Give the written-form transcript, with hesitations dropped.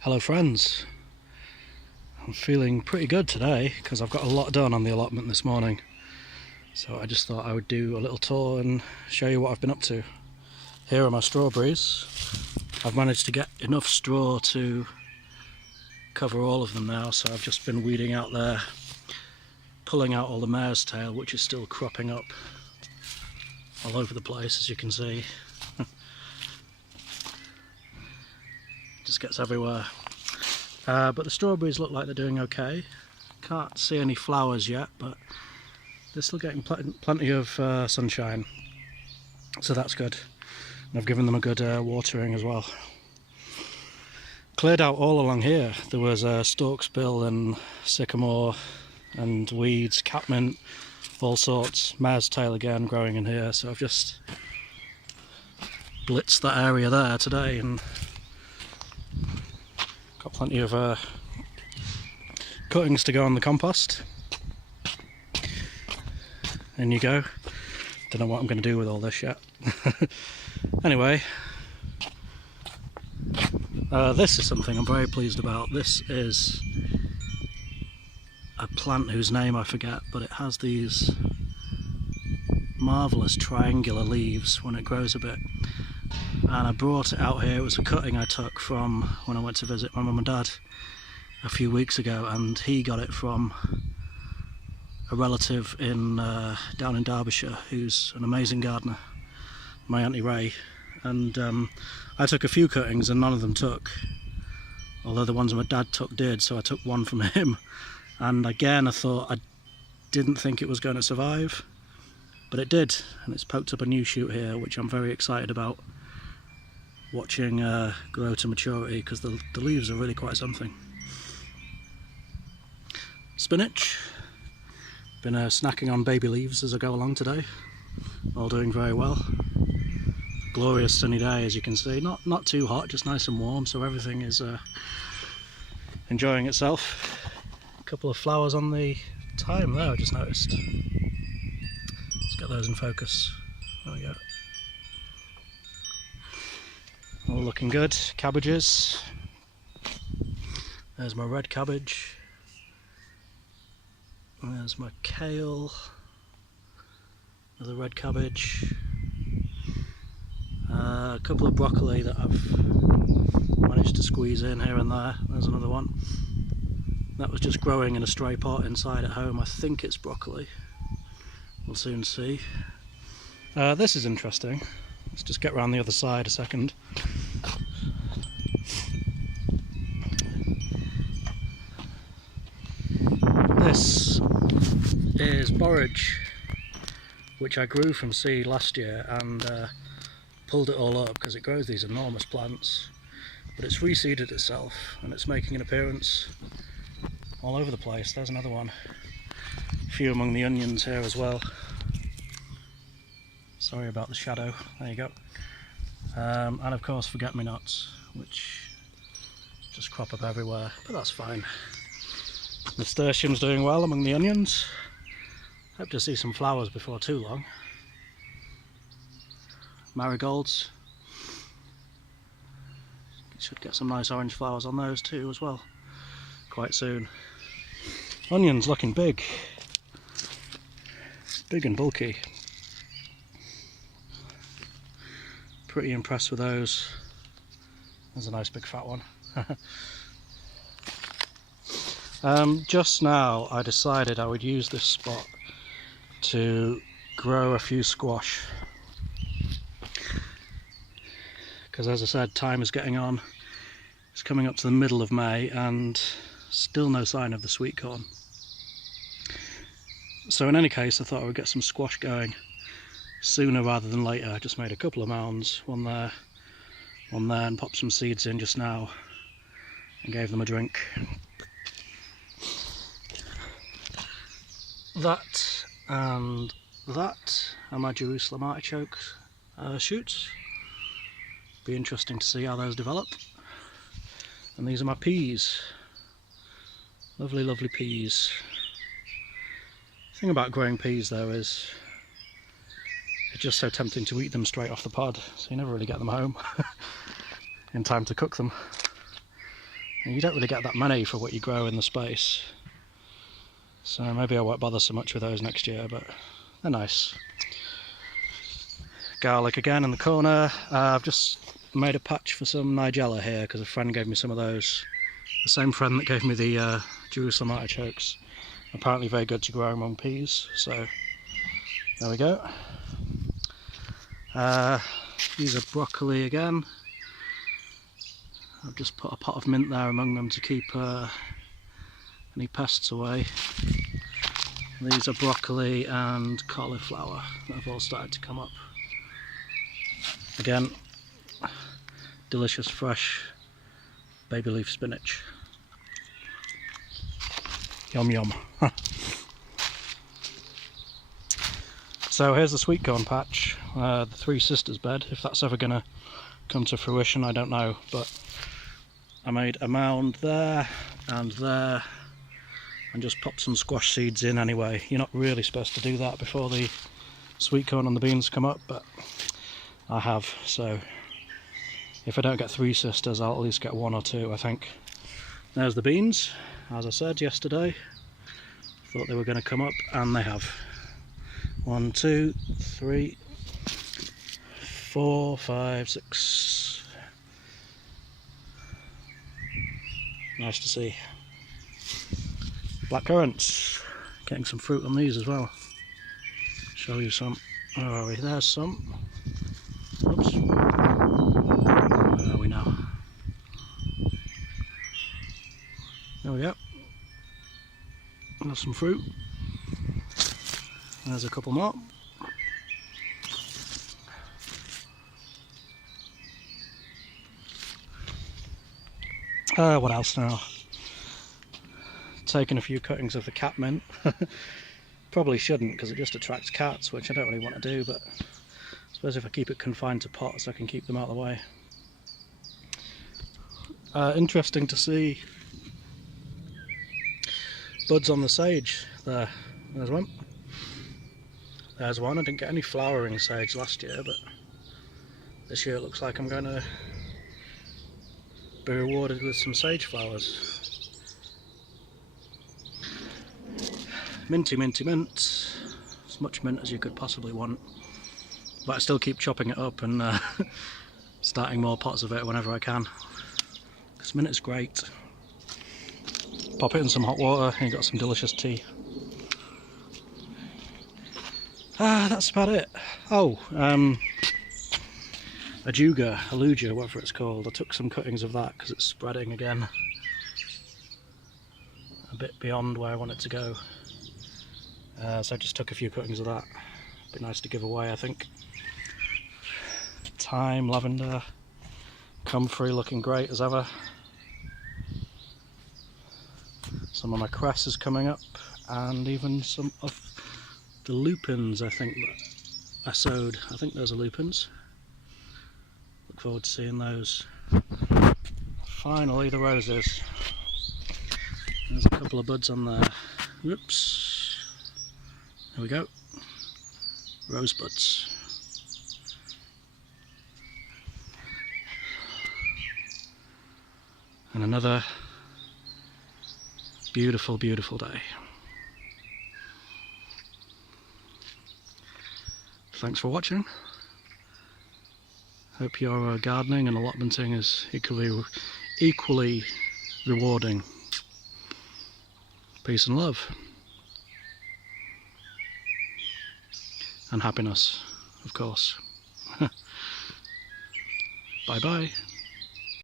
Hello friends, I'm feeling pretty good today because I've got a lot done on the allotment this morning, so I just thought I would do a little tour and show you what I've been up to. Here are my strawberries. I've managed to get enough straw to cover all of them now, so I've just been weeding out there, pulling out all the mare's tail, which is still cropping up all over the place, as you can see. Just gets everywhere. But the strawberries look like they're doing okay. Can't see any flowers yet, but they're still getting plenty of sunshine, so that's good. And I've given them a good watering as well. Cleared out all along here. There was storksbill and sycamore and weeds, catmint, all sorts. Mare's tail again growing in here, so I've just blitzed that area there today and got plenty of cuttings to go on the compost. In you go. Don't know what I'm going to do with all this yet. Anyway, this is something I'm very pleased about. This is a plant whose name I forget, but it has these marvellous triangular leaves when it grows a bit. And I brought it out here. It was a cutting I took from when I went to visit my mum and dad a few weeks ago, and he got it from a relative in down in Derbyshire who's an amazing gardener, my Auntie Ray. And I took a few cuttings and none of them took, although the ones my dad took did, so I took one from him. And again, I thought, I didn't think it was going to survive, but it did, and it's poked up a new shoot here, which I'm very excited about watching grow to maturity, because the leaves are really quite something. Spinach. Been snacking on baby leaves as I go along today. All doing very well. Glorious sunny day, as you can see. Not too hot, just nice and warm, so everything is enjoying itself. A couple of flowers on the thyme there, I just noticed. Let's get those in focus. There we go. All looking good. Cabbages. There's my red cabbage. And there's my kale. Another red cabbage. A couple of broccoli that I've managed to squeeze in here and there. There's another one. That was just growing in a stray pot inside at home. I think it's broccoli. We'll soon see. This is interesting. Let's just get around the other side a second. This is borage, which I grew from seed last year and pulled it all up because it grows these enormous plants, but it's reseeded itself and it's making an appearance all over the place. There's another one. A few among the onions here as well. Sorry about the shadow. There you go. And of course forget-me-nots, which just crop up everywhere, but that's fine. Nasturtium's doing well among the onions. Hope to see some flowers before too long. Marigolds. Should get some nice orange flowers on those too as well quite soon. Onions looking big. Big and bulky. Pretty impressed with those. There's a nice big fat one. Just now I decided I would use this spot to grow a few squash, because as I said, time is getting on. It's coming up to the middle of May and still no sign of the sweet corn. So in any case, I thought I would get some squash going sooner rather than later. I just made a couple of mounds, one there, and popped some seeds in just now and gave them a drink. That and that are my Jerusalem artichoke shoots. Be interesting to see how those develop. And these are my peas. Lovely, lovely peas. The thing about growing peas though is it's just so tempting to eat them straight off the pod, so you never really get them home. in time to cook them. And you don't really get that many for what you grow in the space, so maybe I won't bother so much with those next year, but they're nice. Garlic again in the corner. I've just made a patch for some Nigella here because a friend gave me some of those. The same friend that gave me the Jerusalem artichokes. Apparently very good to grow among peas, so there we go. These are broccoli again. I've just put a pot of mint there among them to keep any pests away. These are broccoli and cauliflower that have all started to come up. Again, delicious fresh baby leaf spinach. Yum yum. So here's the sweet corn patch, the Three Sisters bed. If that's ever going to come to fruition, I don't know, but I made a mound there and there and just popped some squash seeds in anyway. You're not really supposed to do that before the sweet corn and the beans come up, but I have, so if I don't get Three Sisters, I'll at least get one or two, I think. There's the beans, as I said yesterday. Thought they were going to come up, and they have. 1, 2, 3, 4, 5, 6. Nice to see. Black currants. Getting some fruit on these as well. Show you some. Where are we? There's some. Oops. Where are we now? There we go. There's some fruit. There's a couple more. What else now? Taking a few cuttings of the cat mint. Probably shouldn't because it just attracts cats, which I don't really want to do, but I suppose if I keep it confined to pots I can keep them out of the way. Interesting to see buds on the sage there. There's one. There's one. I didn't get any flowering sage last year, but this year it looks like I'm going to be rewarded with some sage flowers. Minty, minty, mint. As much mint as you could possibly want. But I still keep chopping it up and starting more pots of it whenever I can. Because mint is great. Pop it in some hot water and you've got some delicious tea. That's about it. Oh, Aluja, whatever it's called. I took some cuttings of that because it's spreading again. A bit beyond where I want it to go. So I just took a few cuttings of that. Be nice to give away, I think. Thyme, lavender, comfrey looking great as ever. Some of my cress is coming up, and even some of the lupins I think that I sowed. I think those are lupins. Look forward to seeing those. Finally the roses. There's a couple of buds on there. Whoops. There we go. Rosebuds. And another beautiful, beautiful day. Thanks for watching. Hope your gardening and allotmenting is equally rewarding. Peace and love. And happiness, of course. Bye bye.